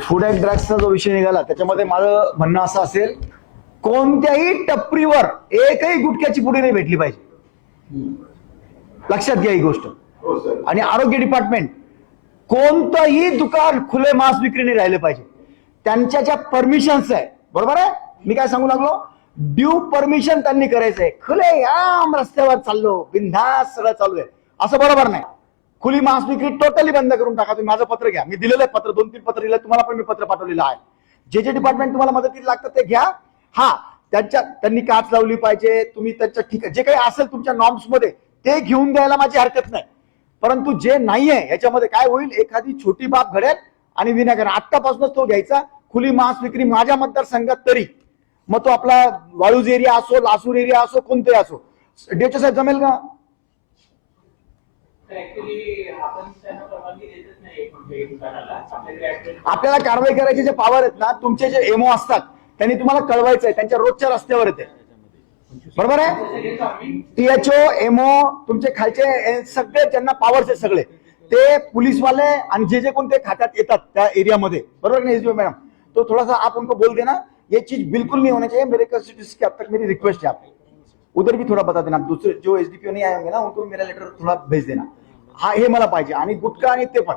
Food and ड्रग्सचा जो विषय निघाला त्याच्यामध्ये माझं म्हणणं असं असेल कोणत्याही टपरीवर एकही गुटख्याची पुडी नाही भेटली पाहिजे. लक्षात घ्या ही गोष्ट. हो आणि आरोग्य डिपार्टमेंट कोणतंही दुकान खुले मांस विक्री नाही राहिले पाहिजे. त्यांच्या ज्या परमिशन्स आहे बरोबर आहे? मी काय सांगू लागलो? ड्यू परमिशन त्यांनी करायचंय. खुले आम रस्त्यावर चाललो बिंदास सगळं चालू आहे. असं बरोबर नाही. खुली मांस विक्री टोटली बंद करून टाका. तुम्ही माझं पत्र घ्या. मी दिलेलं आहे पत्र. दोन तीन पत्र दिलं तुम्हाला पण मी पत्र पाठवलेलं आहे. जे जे डिपार्टमेंट तुम्हाला मदतीला लागतं ते घ्या. हा त्यांच्या त्यांनी काच लावली पाहिजे. तुम्ही त्यांच्या ठीक आहे जे काही असेल तुमच्या नॉर्म्समध्ये ते घेऊन द्यायला माझी हरकत नाही. परंतु जे नाहीये याच्यामध्ये काय होईल? एखादी छोटी बाब घडेल आणि विनाकारण. आत्तापासूनच तो घ्यायचा. खुली मांस विक्री माझ्या मतदारसंघात तरी. मग तो आपला वाळूज एरिया असो लासूर एरिया असो कोणते असो. डेचो साहेब जमेल का? आपल्याला कारवाई करायचे जे पॉवर आहेत ना तुमचे जे एमओ असतात त्यांनी तुम्हाला कळवायचं आहे. त्यांच्या रोजच्या रस्त्यावर येते. बरोबर आहे? टीएचओ एमओ तुमचे खालचे सगळे ज्यांना पॉवर्स आहेत सगळे ते पोलीसवाले आणि जे जे कोणते खात्यात येतात त्या एरियामध्ये. बरोबर नाही एसडीओ मॅडम? तो थोडासा आपण आप उनको बोल देना. ये चीज बिल्कुल नहीं होना चाहिए. मेरे constituency के अब तक मेरी रिक्वेस्ट है आप उधर भी थोड़ा बता देना. दूसरे जो एसडीपीओ नहीं आएंगे होंगे ना उनको भी मेरा लेटर थोड़ा भेज देना. हा हे मला पाहिजे. आणि गुटखा आणि ते पण.